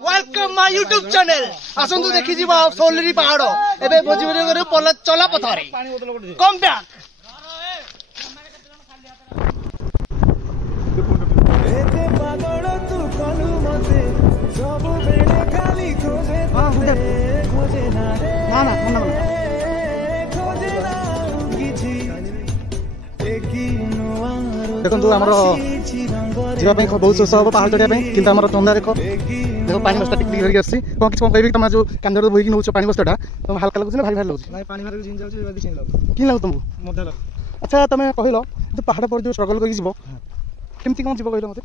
Welcome my YouTube channel आसंतु देखि जीवा सोलरी पहाड़ एबे भोजी भोजी करे पला चला पथारे कम बैक एते पागल तू कलु मते सब बेले खाली खोजे खोजे ना रे ना खोजे ना किछि एकी देखो आमर जावाई बहुत शोष हम पहाड़ चढ़ा कि चंदा देख देखो पानी बस्ता टिक धरिक आसी कौन किसी कह तुम जो कांदर बोईक नौ पानी बस्ताटा तुम हल्का लगुच भारी भारी लगुच कि लगुच तुमको अच्छा तुम कहल जो पहाड़ पर जो स्ट्रगल करके केमती कौन जीव कहल मत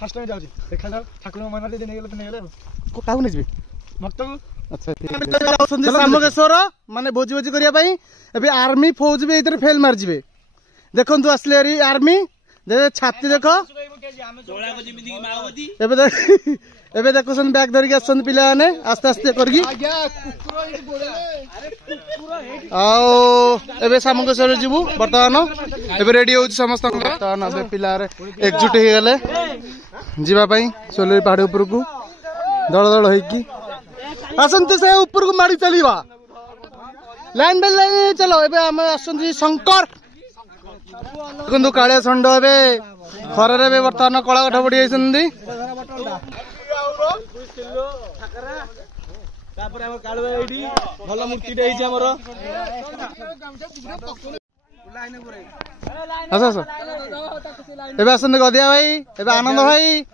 फास्ट टाइम जाऊँ देखा ठाकुर क्या नहीं भक्त अच्छा सामकेश्वर माने भोजी भोजी करने आर्मी फौज भी ये फेल मार्जे देखु आसले आर्मी छाती देख एबे देखुन बैग धरिक आसन पिला माने आस्ते आस्ते करगी एबे सामकेश्वर जीवु बर्तमान एबे रेडी हो समस्त बर्तमान एबे पिला एकजुट हो गले जीवा पई सोलरी पहाड़ ऊपर को दल दल होइकी आसंते से ऊपर को मारी चलीवा लाइन बाय लाइन चलो एबे हम आसंती शंकर देखो कालिया षंड ए खर बर्तमान कला कठ पड़ी जाती भल मूर्ति एबे आसते गधिया भाई एबे आनंद भाई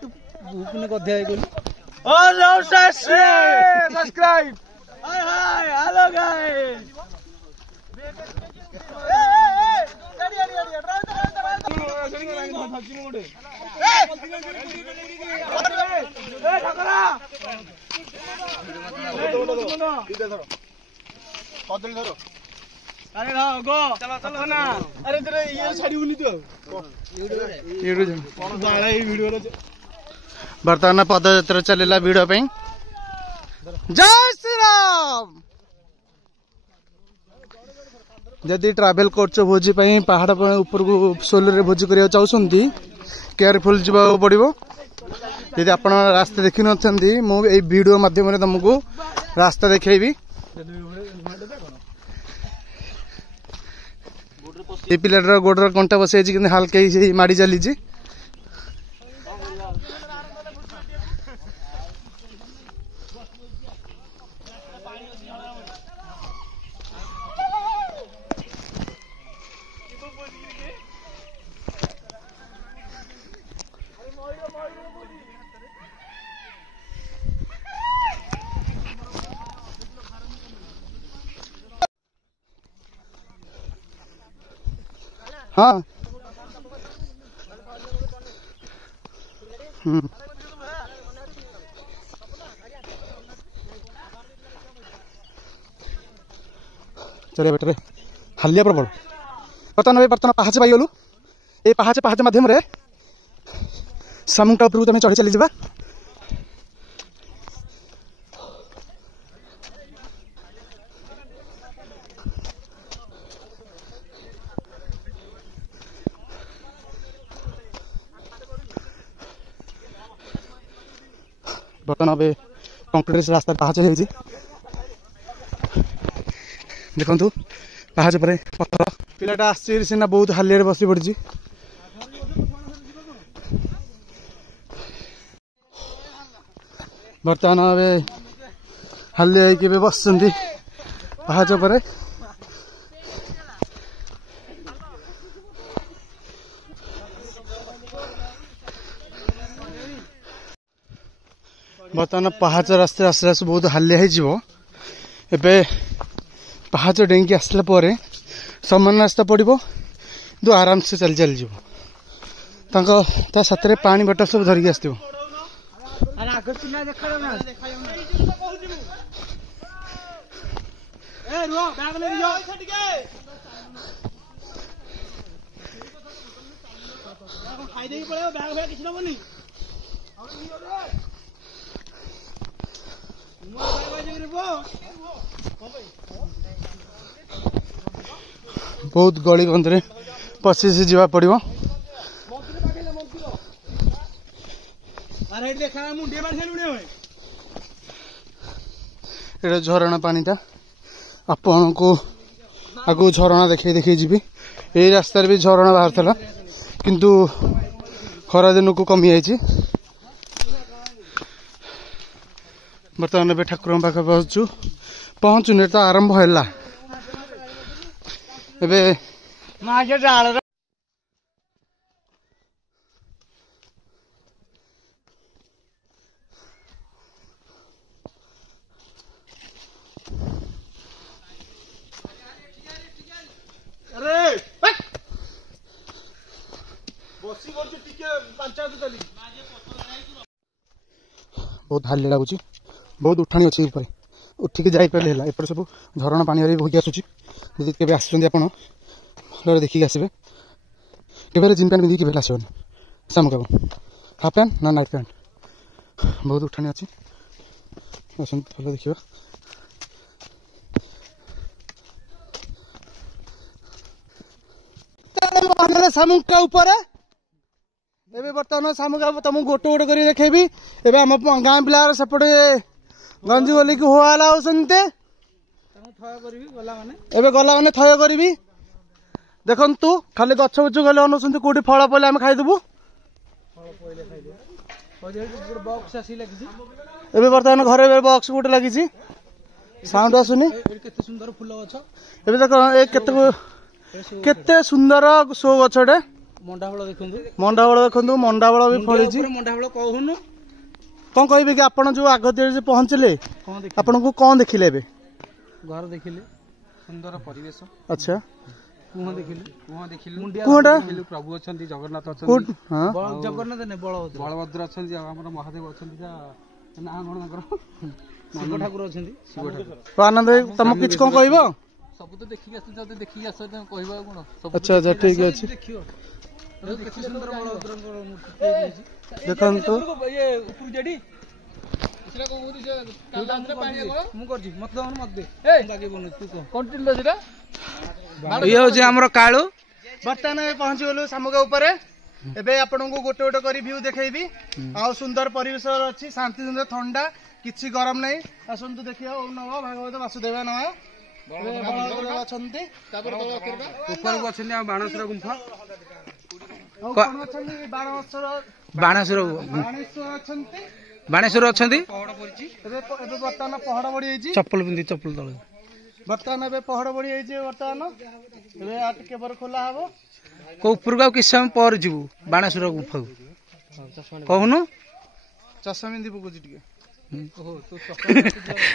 गधिया सब्सक्राइब हेलो गाइस बर्तमान पदयात्रा चलला भिड़ जय श्री राम जदि ट्रावेल कर भोजी पहाड़ ऊपर को सोलर भोजी करने चाहते केयरफुल जावा पड़ो यदि आप रास्ता देखी नथंती मु ए वीडियो माध्यम तुमको रास्ता देखेबी ये पिलाटर गोडर कंटा बस हल्के माड़ी चली हाँ चलिए बेटे हालिया प्रबल बर्तमान पहाच पाइगलु ये पहाच मध्यम सामुका उपरକୁ तुम चढ़ी चली जा बर्तमान अब कंक्रीट रास्ता पहाच हो देखु पहाच पर पत्थर पिलाटा आसना बहुत हालिया बसी पड़ी बर्तमान अब हालिया बस पहाच पर बर्तमान पहाच रास्ता आसला बहुत हालिया हो पहाच डेंगी आसला समान रास्ता पड़ो तो आराम से चली चली जा साथ पानी बटल सब धरिकी आस बहुत गली कंदे पशि से जावा पड़ो एटा झरणा पानीटा आपण को आगु झरणा देखे देखे जी ये रास्तार भी झरणा बाहर था किंतु खरा दिन को कमी जाइए बर्तमान ठाकुर पाखे पहुँचु नहीं तो आरंभ है बहुत हाली लगुच बहुत उठाणी अच्छी उठिक जापारे एपटे सब झरणा पानी बोगी आसूँ जब के भल देखिए आसवे के जिन पैंट पिंधिक आसबन सामू का हाफ पैंट ना नाइट पैंट बहुत उठाणी अच्छी भल देखिए सामुका ऊपर एबे बर्तमान सामुका तुमको गोटे गोटे कर देखेबी एबे आम गाँ पिला सेपटे गंजी गली की हुआला एबे गला माने थय करी देखु खाली गछ बुछ गले अनुसंत कोठी फल पड़े आम खाईदेबू एबे बर्तमान घरे बॉक्स गोटे लगी साउंड आसुनी सुंदर फूल गछ एबे देख केते सुंदर शो गछटे मंडाबल देखु मंडाबल भी फड़ी मंडाबल कहूनु कौन कहे कि आप जो आग पहुंचले आपन को कौन देखिले घर देखिले सुंदर परिवेश अच्छा कुह देखिले प्रभु अच्छा जगन्नाथ अच्छा जगन्नाथ ने बलभद्र अच्छा महादेव अच्छा शिव ठाकुर अच्छा आनंद तुम कि कौन कह सब तो देखिए अच्छा अच्छा ठीक है देखो ये कालू बर्तमान पहुंची गलु सामुका उपर एबे आपन को गोटे गोटे कर व्यू देखी आ सुंदर परिवेश अच्छी शांति सुंदर ठंडा किसी गरम नहीं आसतु देखिए ओम नमः भागवत वासुदेव नमः बाणेश्वर गुंफा बाणेश्वर अच्छा बर्तमान पहाड़ बढ़ी चप्पल पिंधि चप्पल तले बर्तमान पहाड़ बढ़ी बर्तमान केबर खोला हम को ऊपर किस समय पर जीवु बाणेश्वर गुंफा कहूनु चषमा पिंधि पकड़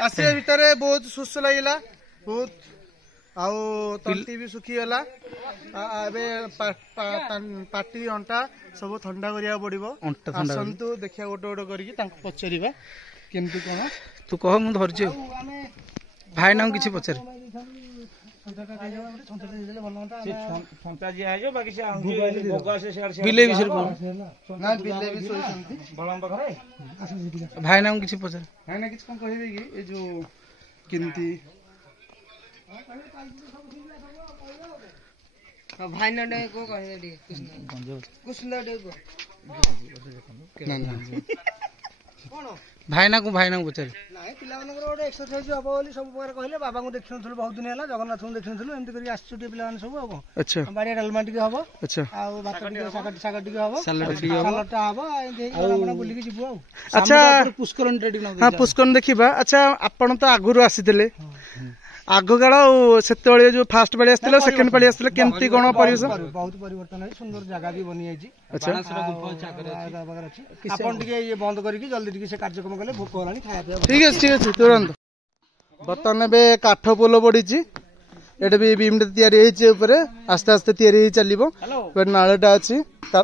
आसिया भितर बहुत सुस्थ लगे बहुत आउ तंती भी सुखीगला पाटी अंटा सब ठंडा करिया पड़ो आसतु देखिया गोटे गोटे करके पचार केमती कौन तू कह मु धरज भाई ना कि पचार भाई ना कि पचार भाई ना कि कहे कि जो केमती भाई ना को कहे कुछ ना भाईना को पचारे ना पिला गोटे एक्सरसाइज हम बोली सब प्रकार कहले बाबा को देखि नथुल बहुत दिन है जगन्नाथ को देखि नथुल एमती करी आसुटी पिला सब हम अच्छा बाड़िया डालमा टिके हबो अच्छा आ भात टिके सागा टिके हबो सलाड टिके हबो सलाडटा हबो एमती आपण बुली के जिवो अच्छा पुष्करण रेडी न हां पुष्करण देखिबा अच्छा आपण तो आगुरु आसीतले आगकाल से जो फास्ट पाली आसला सेकेंड पाली आसला केमती कोन परिवेश बहुत परिवर्तन है सुंदर जगह भी बनी आइची अच्छा आपण टिके ये बंद करके जल्दी टिके से कार्यक्रम कले भूख होलानी खाया पिया ठीक है तुरंत बर्तमान बे काठ पोल पड़ी एटा भी बीम तैयारी होइचे ऊपर आस्ते आस्ते तैयारी होई चलिबो पर नाळटा अछि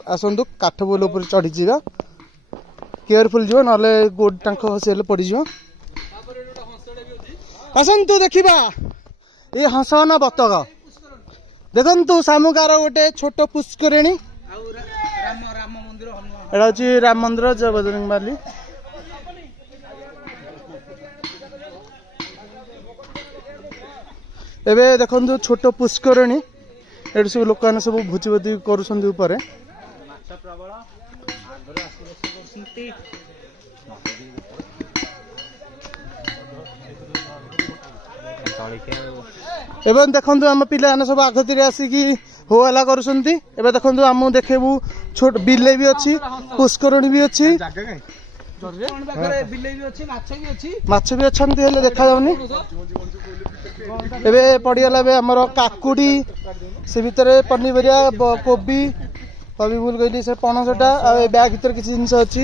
आसंतु काठ पोल ऊपर चढ़ी जिगा केयरफुल जो नले गोड टांक हसेले पड़ी जो आसतु देखा ये हंस ना बतक देखु सामुकार गोटे छोट पुष्करिणी एटा हूँ राम मंदिर जय बजरंग बाली एबे देखु छोट पुष्करिणी एट सब लोक सब भोजी भोजी कर एवं देखो आम पिला सब आगति आसिकी हो हला करुँगी एवं देखो आमको देखेबू छोट बिले भी अच्छी पुष्करणी भी अच्छी माछ भी अच्छा देखा जाऊनी एवं पड़गला आमर काकुड़ी से भितर पनीपरिया कोबी कवि भूल कहली से पणसटा बैग भर किसी जिन अच्छी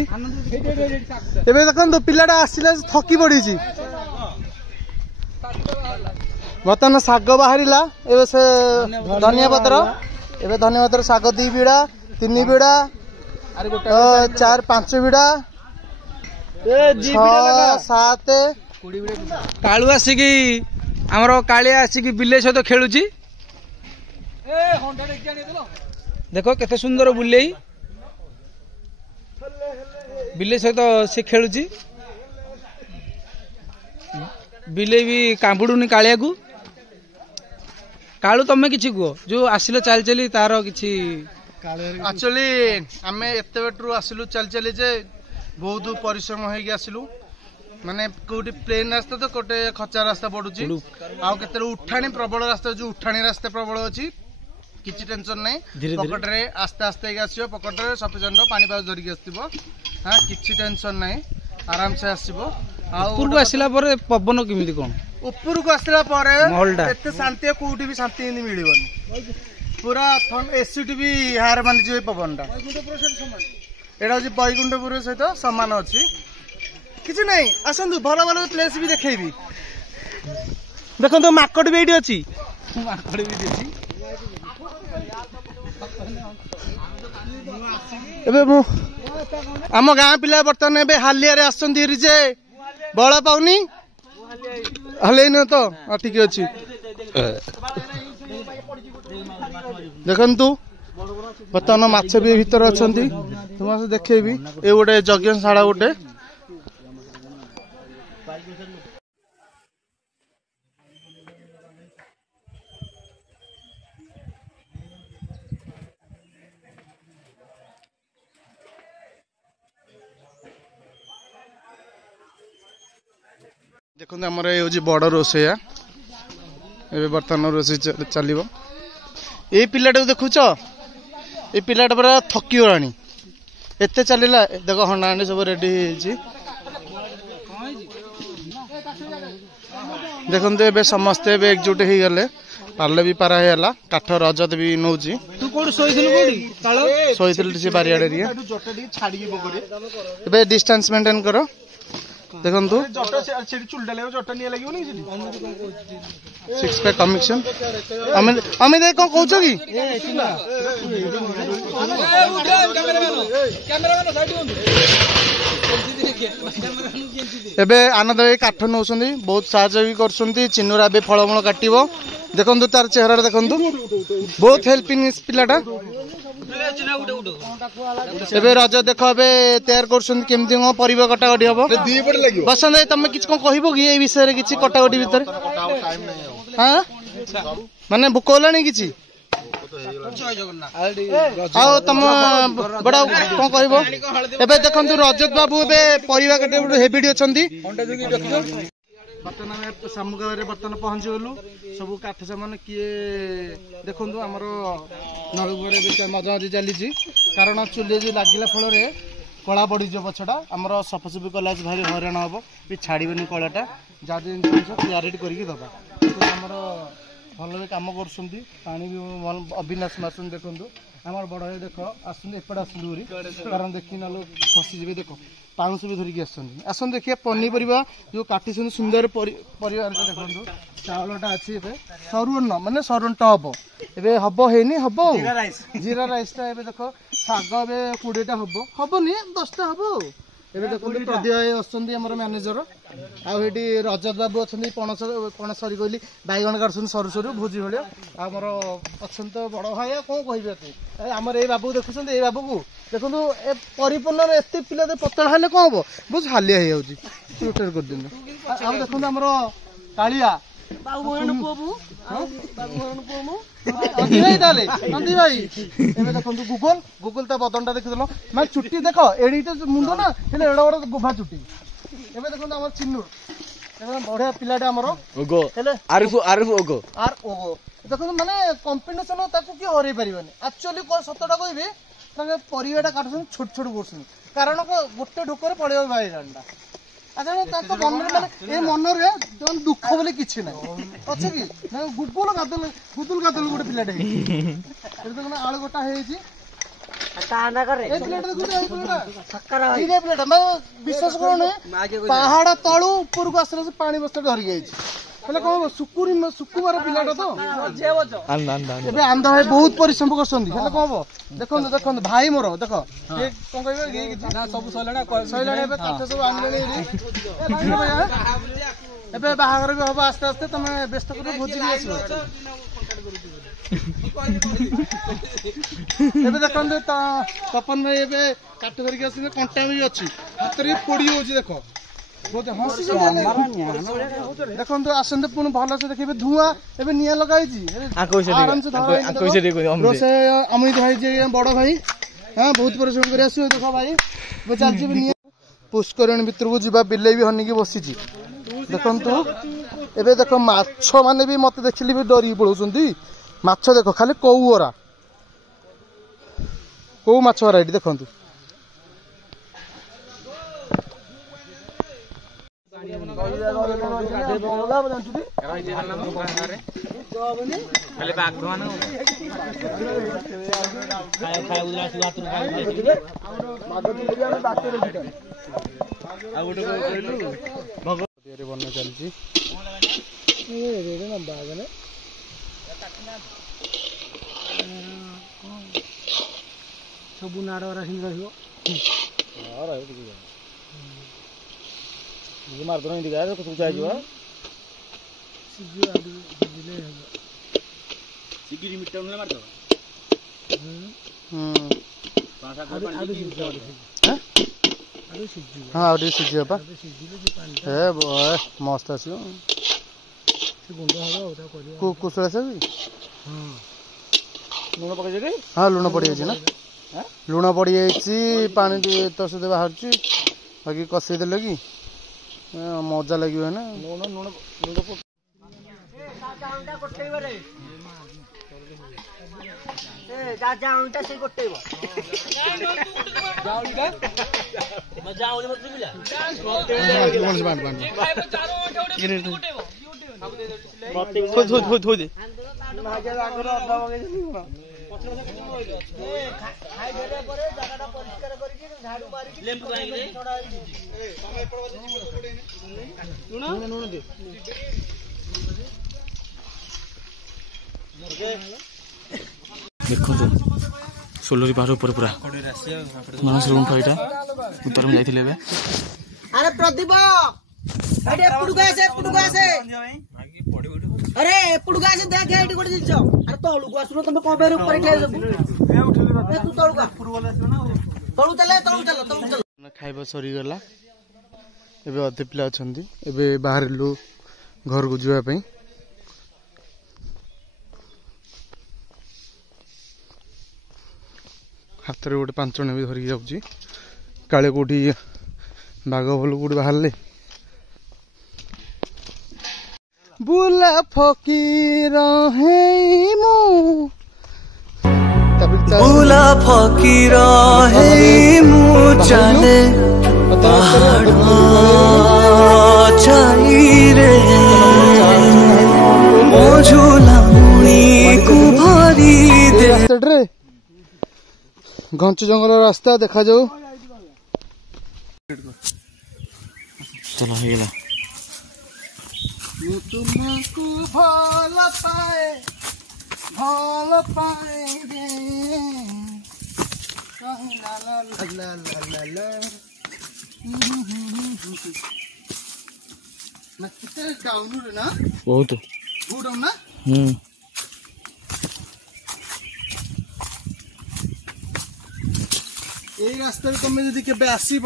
एवं देखो पिलाटा आसला थकी पड़ी बर्तमान शाग बाहर एवं से धनिया पत्र एवं धनिया पत्र शाग 2 बिड़ा 3 बिड़ा 4 5 बिड़ा 6 7 कालू आसिकी आमर कालिया आसिकी बिले सहित खेलुची देखो केते सुंदर बुले बिले सहित से खेलुची बिले भी कांबुडुनी कालिया को कालू तमे किछि को जो आसिलो चल चली तार किछि एक्चुअली आम एत बेटू आसिलु चल चली जे बहुत परिश्रम होगी आसिलु माने कोटी प्लेन रास्ता तो कोटे खचा रास्ता पड़ुची आउ केते उठाणी प्रबल रास्ता जो उठाणी रास्ता प्रबल अछि किछि टेंशन नै पॉकेट रे आस्ते आस्ते आसियो पॉकेट रे सफिशिएंट पानी पास धरिक आस्तिबो हां किछि टेंशन नै आराम से आसीबो ऊपर को आसिला परे पवन केमिति कोन ऊपर को आसिला परे एते शांति कोठी भी शांति नि मिलिबनी पूरा एसिड भी हार मान जे पवनटा एडा जे बैकुंठपुर सहित समान अछि किछि नै आसंतु भलो भलो प्लेस भी देखैबी देखो तो माकड़ भी एडी अछि माकड़ भी अछि एबे मु आम गाँ पिला बर्तमान एबे हालिया रे आसंती जे बळ पाउनी हलेन तो ठीक अछि देखंतु बर्तमान माछ भी भीतर अछंती तुम देखेबी ए गोटे यज्ञशाला गोटे देखो आमर ये बड़ रोसैया ए बर्तमान रोसे चलो ये पिलाटा देखुच ये पिलाटा पूरा थकी गलानी एत चलला देख हंडा सब रेडी देखो ए समस्ते एकजुट हो गले पार्ले भी पारा है काठ रजत भी नौ शोती बारियाड़े डिस्टेंस मेंटेन कर देखो सिक्स पैक कमिशन अमित कौन कौच कि एबे आनंद भाई काठ नौ बहुत साहय भी कर चिन्नुरा भी फलमूल काटो देखो तार चेहरा देखो बहुत हेल्पिंग पिलाटा एबे रज देख तैयार करमती परिवा कटाकटी हम बसंत तुम कि कह कि विषय किसी कटाकटी भितर हाँ माने भोक होलानी कि तुम बड़ा कौन कह देखो रजत बाबू परिवा कटाकटी हेबिट अच्छा बर्तमान सामुगाँव बर्तमान पहुँची गलु सब काठ सामान किए देखु आमर नलकूप मजामजी चली कारण चुली लगिला फल कला बढ़ी पछटा आमर सफासफी कला भारी हईराण हम भी छाड़बनी कलाटा जहाँ जिन क्लारिटी करदे आमर भल भी कम कर अविनाश मासन देखो आमर बड़ भाई देख एपटे आसुरी कारण देखी ना फसीजे देख पाउंस भी धरिकी आसन देखिए पनीपरिया जो काटी सुंदर परिवार देखो चावलटा अच्छी सरुअन्न माने सरुन टप एबे हब हेनी हब जीरा राइसटा एबे देखो साग एबे 20टा हबनी 10टा हब एबे देखो प्रदीप भाई आछंती हमर मैनेजर आउटी रजत बाबू अच्छा पणस पणस सरी कहली बैगण काटुन सरू सरू भोजी भाया आमर अच्छा तो बड़ भाई कौन कह आमर ये बाबू देखुं ये बाबू को देखो ए परिपूर्ण एत पिला पतला हेल्ले कौन हम बहुत हालिया हो रोटेट कर दिखाँ देखो आमर कालिया नंदी भाई देखो गुगल गुगल ता बदनटा देखी देल मैं चुट्टी देख एडिटे मुंड ना एड़ा बड़ा गुफा चुट्टी एवं देखो आम चिन्नू बढ़िया पिलाटे आमर ओगो आरिफ आरिफ ओगो आर ओगो देखो माने कंपटीशन ताको कि हरई परिबनी एक्चुअली को सतटा कहबी ताके परिवाटा काटुछन छोट छोट करछन कारण को गोटे ढोकर पड़ियो भाई जानटा अच्छा ताको मन माने ए मन रे दुख बोले किछि नै अछि कि गुगुल गादल गोटे पिलाटे देखो आलू गोटा हेछि ताना करे ए प्लेट देखो ए प्लेट सक्कर है ठीक है प्लेट मैं विश्वास करो नै पहाड़ तळु ऊपर को आसला से पानी बस्ता धरि गई हेले को सुकुमार पिलाटा तो एबे आंधा भाई बहुत परिश्रम करसंदी हेले को देखो भाई मोर देखो के कोन कहबे ना सब सैलाडा एबे काठ सब आनलेनी एबे बाहागर भी होबा आस्ते आस्ते तमे व्यस्त कर भोजी भी आसबो एबे देखो तपन भाई एबे काट करके आसी कंटा भी अछि हातरे पोड़ी होची देखो बहुत हंसी देखो आसंते पुणी भल से देखिए धुआं एबे निया लगाई आराम से रोसे अमित भाई जे बड़ भाई हाँ बहुत परिश्रम कर आसो देखो भाई चलती निया पुष्करणी भितर को जीवा बिले भी हनिकी बसी देखु एबे देखो माछ माने भी मत देखिली भी डरी पड़ौଛନ୍ତି माछ देखो खाली कौरा कौ माछ हरा एठी देखंतु बना चलती सब नाड़ मार दो नहीं दिखा तो चाहिए हाँ सीझे मस्त आसो कुशल से लुण पकड़ हाँ लुण पड़ ना लुण पड़ जाइए पानी तो सहित बाहर बाकी कषेदेले कि मजा लगे ना देखो तो सोलरी पहाड़ ऊपर पूरा मानस रूम फाइटा उत्तर में जाइथिले बे अरे प्रदीप अरे पुडुगा से अरे पुडुगा से देख एटी कोड दिछ अरे तळु को आसुनो तमे को बेर ऊपर ठे जबु ए उठिले तू तळु का पुरवले आसुनो ना तळु चल खाइबा सरी गला एबे अधे पिला अछंती एबे बाहर लो घर को जुआ पई हाथ में गोटे 5 जन भी धरिकी जाऊँगी काले कौटी बाघ भल कौटी बाहर बुला फकीर बुला फकीर चले रे घंच जंगल रास्ता देखा जाऊ चलो तुमको भल पाए रे ना बहुत ना এই রাস্তায় তুমি যদি কেবে আসিব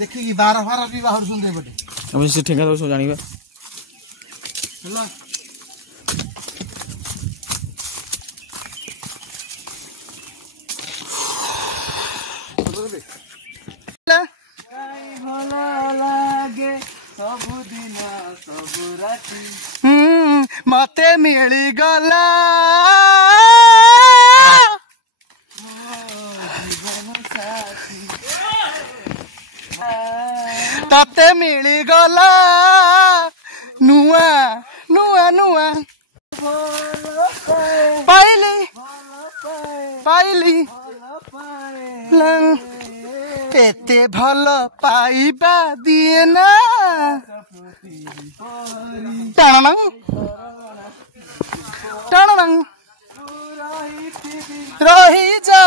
দেখি 12 भी बाहर सुन दे बटे हम से ठेका तो जानिबा होला भला लागे सब दिन मते मिली गला तते मिली गला नुआ नुआ नुआ पाइली पाइली एते भल पाइबा दिए ना टाणन टाणन रही जा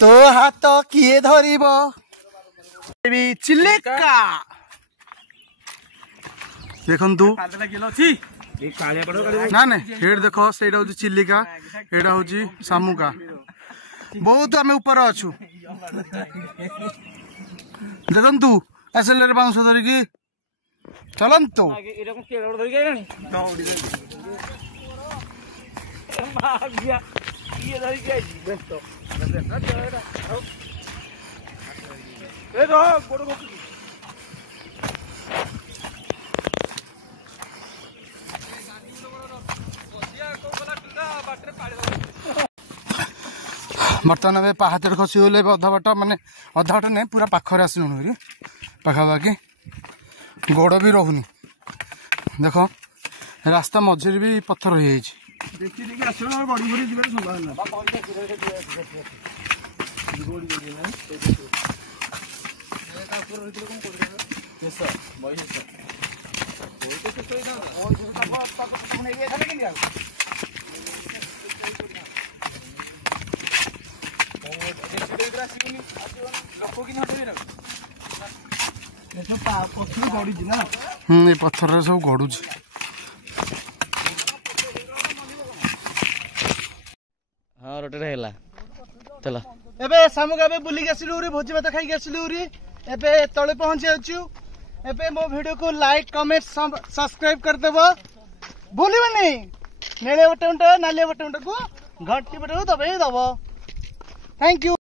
तो हाथ किए धरिब चिलिका देखु ना ना हेड देख से चिलिका एटा हूँ शामुका बहुत आम ऊपर अच्छु देखु एसएलआर बाउंस धरिकी चलतु बर्तमान ए पाहाच खसी गले अधा बाट माने अधा बाट नहीं पूरा पाखर आसलुण पाखापाखि गोड़ भी रोनी देख रास्ता मझे भी पत्थर हो पत्थर सब गड़ू हाँ रोटे है चल एबे सामुका एबे बुलिक आसिलु रे भोजी भात खाई आसिलु रे एबे तळे पहुंची आछु एबे मो वीडियो को लाइक कमेंट सब्सक्राइब कर देबो भूलिबनी नेले बटन नाले बटन को घंटी बटन दबाई दबो थैंक यू।